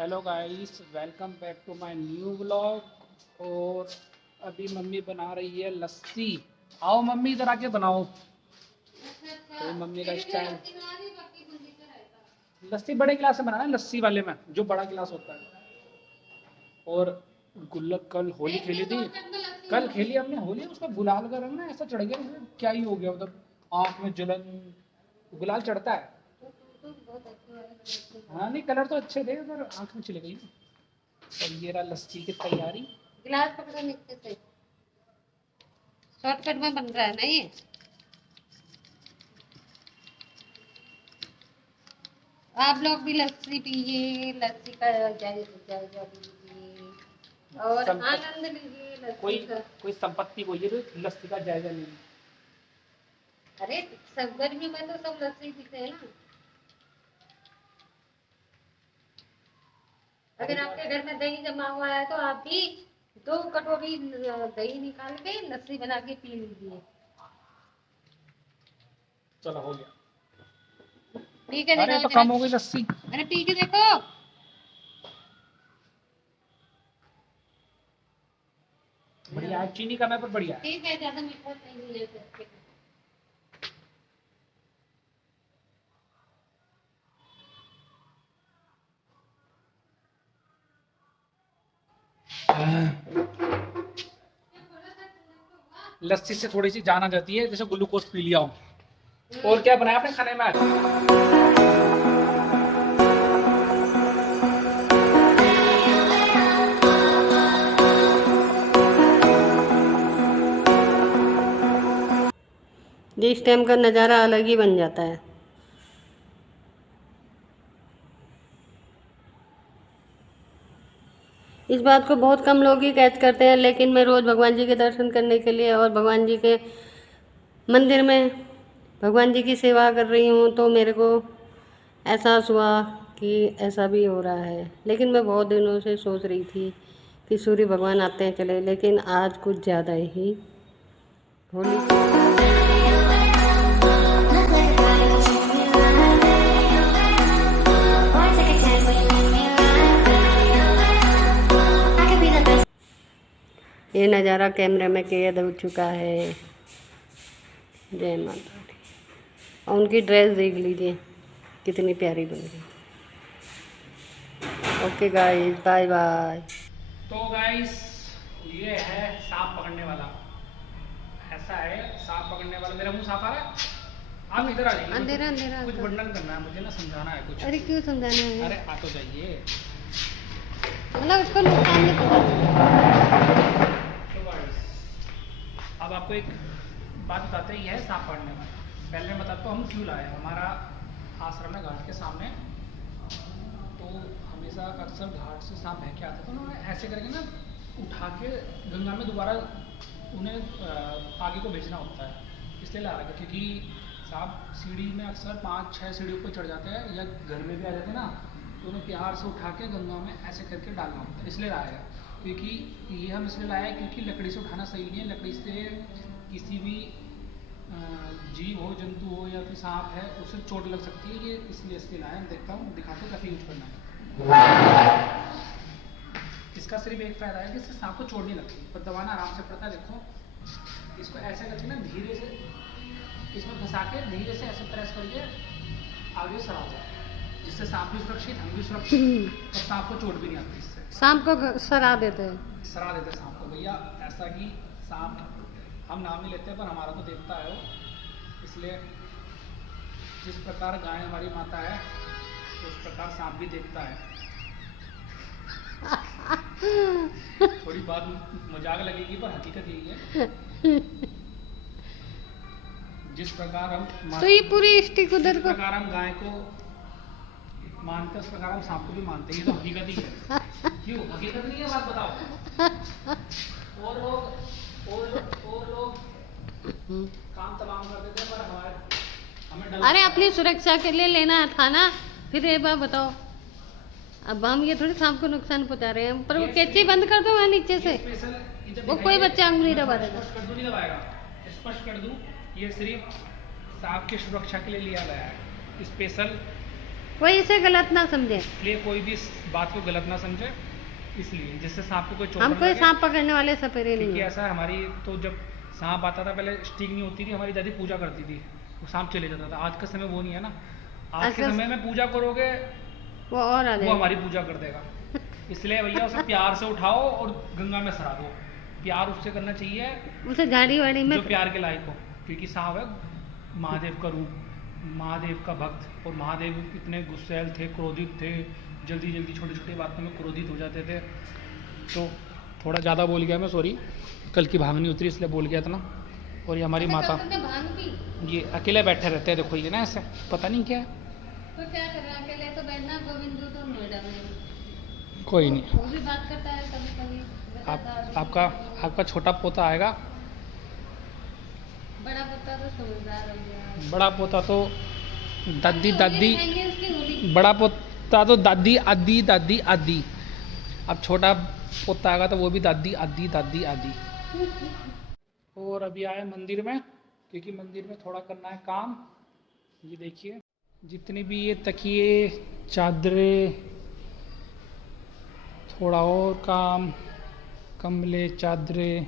Hello guys, welcome back to my new blog. और अभी mummy बना रही है लस्सी। आओ मम्मी, इधर आके बनाओ। तो मम्मी का स्टाइल लस्सी बड़े गिलास से बनाना है, लस्सी वाले में जो बड़ा गिलास होता है। और गुल्लक कल होली खेली थी, कल खेली हमने होली, उसका गुलाल का रंग ना ऐसा चढ़ गया जैसे क्या ही हो गया, मतलब आँख में जलन। गुलाल चढ़ता है। हाँ नहीं, कलर तो अच्छे थे पर आँख में चली गई। और ये रहा लस्सी की तैयारी। गिलास पकड़ो नीचे से, शॉर्टकट में बन रहा है ना ये। आप लोग भी लस्सी पिए, लस्सी का जायजा लीजिए और आनंद लीजिए लस्सी का। कोई संपत्ति बोलिए तो लस्सी का जायजा नहीं। अरे सब गर्मी में तो सब लस्सी पीते हैं ना। अगर आपके घर में दही जमा हुआ है तो आप भी 2 कटोरी दही निकाल के लस्सी बना के पी लीजिए। चलो हो गया। पी के अरे देखो तो कम हो गई लस्सी। अरे पी के देखो। बढ़िया है, चीनी कम है पर बढ़िया है। ठीक है, ज्यादा मीठा नहीं ले सकते। लस्सी से थोड़ी सी जान आ जाती है, जैसे ग्लूकोज पी लिया हो। और क्या बनाया आपने खाने में आज? इस टाइम का नज़ारा अलग ही बन जाता है। इस बात को बहुत कम लोग ही कैच करते हैं, लेकिन मैं रोज़ भगवान जी के दर्शन करने के लिए और भगवान जी के मंदिर में भगवान जी की सेवा कर रही हूँ तो मेरे को एहसास हुआ कि ऐसा भी हो रहा है। लेकिन मैं बहुत दिनों से सोच रही थी कि सूर्य भगवान आते हैं चले, लेकिन आज कुछ ज़्यादा ही होली ये नज़ारा कैमरे में कैद हो चुका है। जय माता दी। और उनकी ड्रेस देख लीजिए कितनी प्यारी बन गई। Okay guys, bye bye. तो गाइस, ये है सांप पकड़ने वाला। ऐसा है सांप पकड़ने वाला। मेरा मुंह साफ आ रहा है? आप इधर आ जाइए। अंधेरा अंधेरा कुछ वर्णन करना है मुझे, ना समझाना है कुछ। अरे क्यों समझाना है? अरे आ तो जाइए। मतलब उसको नुकसान नहीं पहुंचाना। तो गाइस, अब आपको एक बात बताते हैं, यह है सांप पकड़ने वाला। पहले मैं बताता हूँ हम क्यों लाए। हमारा आश्रम है घाट के सामने, तो हमेशा अक्सर घाट से सांप बह के आते थे, उन्होंने ऐसे करके ना उठा के गंगा में दोबारा उन्हें आगे को भेजना होता है। इसलिए ला रखा, क्योंकि सांप सीढ़ी में अक्सर 5-6 सीढ़ियों पर चढ़ जाते हैं या घर में भी आ जाते हैं ना, तो उन्हें प्यार से उठा के गंगा में ऐसे करके डालना होता है। इसलिए लाया है, क्योंकि ये हम इसलिए लाया है क्योंकि लकड़ी से उठाना सही नहीं है। लकड़ी से किसी भी जीव हो, जंतु हो या फिर सांप है, उसे चोट लग सकती है। ये इसलिए इसके लाया। देखता हूँ, दिखाते हैं कैसे यूज करना है। इसका सिर्फ एक फायदा है कि इससे सांप को चोट नहीं लगती, पर दबाना आराम से पड़ता है। देखो, इसको ऐसे करके ना धीरे से इसमें फंसा के धीरे से ऐसे प्रेस करके आगे सरा जाए, जिससे सांप भी सुरक्षित, हम भी सुरक्षित, और सांप को चोट भी नहीं आती। इससे सांप को सरा देते हैं। सरा देते सांप को भैया। ऐसा कि सांप हम नाम नहीं लेते पर हमारा तो देवता है वो। इसलिए जिस प्रकार गाय हमारी माता है, उस प्रकार सांप भी देवता है। थोड़ी बात मजाक लगेगी पर हकीकत यही है। जिस प्रकार हम तो ये पूरी स्टिक उधर को, प्रकार हम गाय को मानते हैं, उस प्रकार हम सांप को भी मानते हैं। ये तो हकीकत ही है। क्यों हकीकत नहीं है? बात बताओ। और लोग काम तमाम कर देते हैं, पर हमें डर। अरे अपनी सुरक्षा के लिए लेना था ना। फिर एक बार बताओ, अब हम ये थोड़ी सांप को नुकसान पहुंचा रहे हैं। पर वो कैची बंद कर दो वहाँ नीचे से, वो कोई बच्चा उंगली दबा देगा। स्पष्ट कर दूं, ये सिर्फ सांप की सुरक्षा के लिए लिया गया है। स्पेशल कोई इसे गलत ना समझे, इसलिए कोई भी इस बात को गलत ना समझे, इसलिए जिससे सांप को कोई चोट हम ना कोई लगे। सांप पकड़ने वाले सपेरे नहीं क्योंकि हैं। ऐसा है हमारी, तो जब सांप आता था पहले स्टिक नहीं होती थी, हमारी दादी पूजा करती थी, वो सांप चले जाता था। आज के समय वो नहीं है ना, आज के आजकल- समय में पूजा करोगे वो और आ वो जाएगा। हमारी पूजा कर देगा। इसलिए भैया उसे प्यार से उठाओ और गंगा में सरा दो। प्यार उससे करना चाहिए उसे झाड़ी वाड़ी में जो प्यार के लायक हो, क्योंकि सांप है महादेव का रूप, महादेव का भक्त। और महादेव इतने गुस्सैल थे, क्रोधित थे, जल्दी जल्दी छोटी छोटी बातों में क्रोधित हो जाते थे। तो थोड़ा ज़्यादा बोल गया मैं, सॉरी, कल की भांग नहीं उतरी इसलिए बोल गया इतना। और ये हमारी माता, भांग पी ये अकेले बैठे रहते हैं, देखो ये ना ऐसे, पता नहीं क्या है। तो क्या कर रहा है, अकेले तो बैठना, गोविंदू तो नोएडा में, कोई नहीं, वो भी बात करता है कभी कभी। आपका छोटा पोता आएगा, बड़ा पोता तो समझदार हो गया। बड़ा पोता तो दादी दादी, खाएंगे उसकी होली। बड़ा पोता तो दादी आदी दादी आदी, अब छोटा पोता आएगा तो वो भी दादी आदी दादी आदी। और अभी आए मंदिर में, क्योंकि मंदिर में थोड़ा करना है काम। ये देखिए जितनी भी ये तकिए चादरें, थोड़ा और काम, कम्बले चादरें,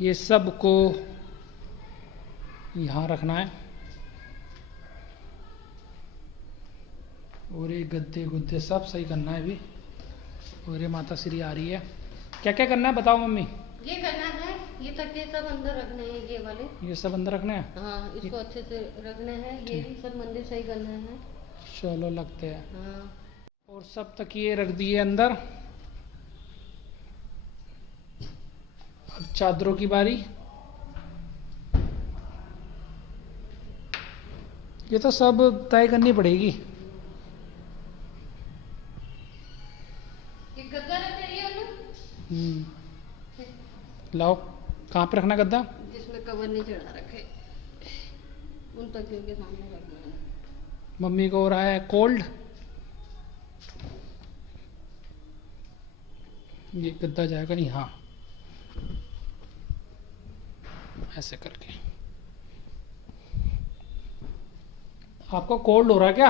ये सब को यहाँ रखना है। और ये गद्दे गुद्दे सब सही करना है अभी। और ये माता श्री आ रही है, क्या क्या करना है बताओ मम्मी। ये करना है, ये तकिए सब अंदर रखने हैं, ये वाले। ये सब अंदर रखने हैं, हाँ, इसको अच्छे से रखना है, ये भी सब मंदिर सही करना है। चलो लगते हैं। हाँ, और सब तकिए रख दिए अंदर। अब चादरों की बारी। ये तो सब तय करनी पड़ेगी। ये गद्दा रखना है, ये वाला? लाओ, कहाँ पे रखना गद्दा? जिसमें कवर नहीं चढ़ा रखे, उन तकियों के सामने रखना है। मम्मी को हो रहा है कोल्ड, ये गद्दा जाएगा नहीं, हाँ ऐसे करके। आपको कोल्ड हो रहा है क्या?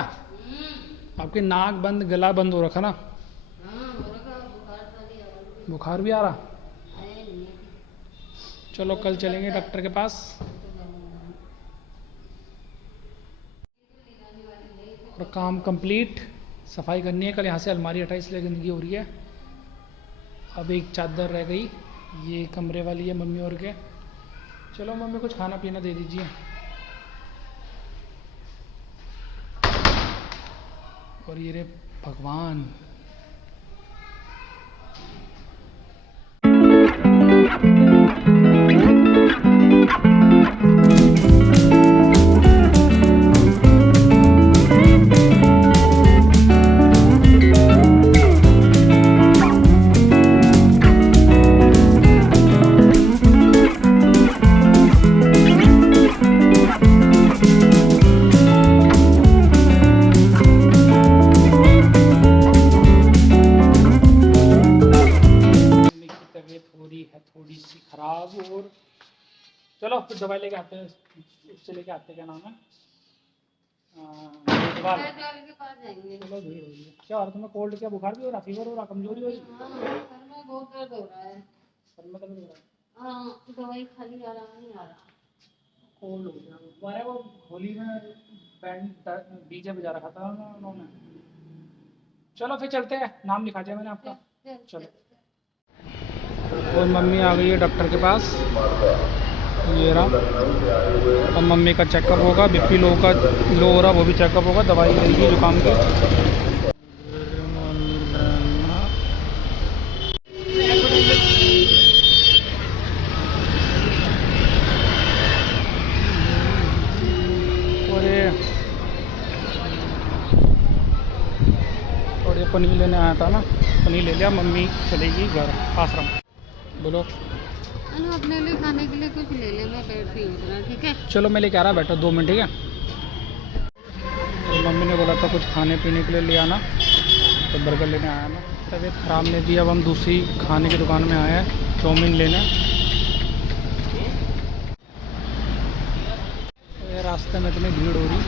आपकी नाक बंद, गला बंद हो रखा ना? हाँ, हो रखा, बुखार सा भी आ रहा बुखार भी आ रहा? है नहीं। चलो कल चलेंगे डॉक्टर के पास। और काम कंप्लीट, सफाई करनी है कल। यहाँ से अलमारी हटाई इसलिए गंदगी हो रही है। अब एक चादर रह गई, ये कमरे वाली है मम्मी और के। चलो मम्मी कुछ खाना पीना दे दीजिए। और ये रे भगवान, थोड़ी सी खराब। और चलो फिर दवाई लेके आते हैं, उससे लेके आते हैं, क्या नाम है, देखभाल। डॉक्टर के पास जाएंगे। चलो भीड़ हो रही है। क्या हो रहा तुम्हें, कोल्ड क्या, बुखार भी हो रहा, फीवर हो रहा, कमजोरी हो रही? हाँ, सर में बहुत दर्द हो रहा है। सर में दर्द हो रहा है, हाँ, दवाई खाली आराम नहीं आ रहा। कोल्ड हो गया। तुम्हारे वो होली में बैंड डीजे बजा रखा था ना उन्होंने। चलो फिर चलते हैं, नाम लिखा दिया मैंने आपका। चलो। और मम्मी आ गई है डॉक्टर के पास, ये रहा। अब मम्मी का चेकअप होगा, बीपी लो हो रहा वो भी चेकअप होगा, दवाई लेगी जुकाम की। और ये पनीर लेने आया था ना, पनीर ले लिया। मम्मी चलेगी घर, आश्रम। बोलो। अनु अपने लिए खाने के लिए कुछ ले ले, मैं पेट से यूज रहा, ठीक है? चलो मैं लेके आ रहा, बैठो 2 मिनट, ठीक है? तो मम्मी ने बोला था कुछ खाने पीने के लिए ले आना, तो बर्गर लेने आया मैं। तबीयत ख़राब नहीं थी, अब हम दूसरी खाने की दुकान में आए हैं चाउमीन लेने। ये रास्ते में इतनी भीड़ हो रही,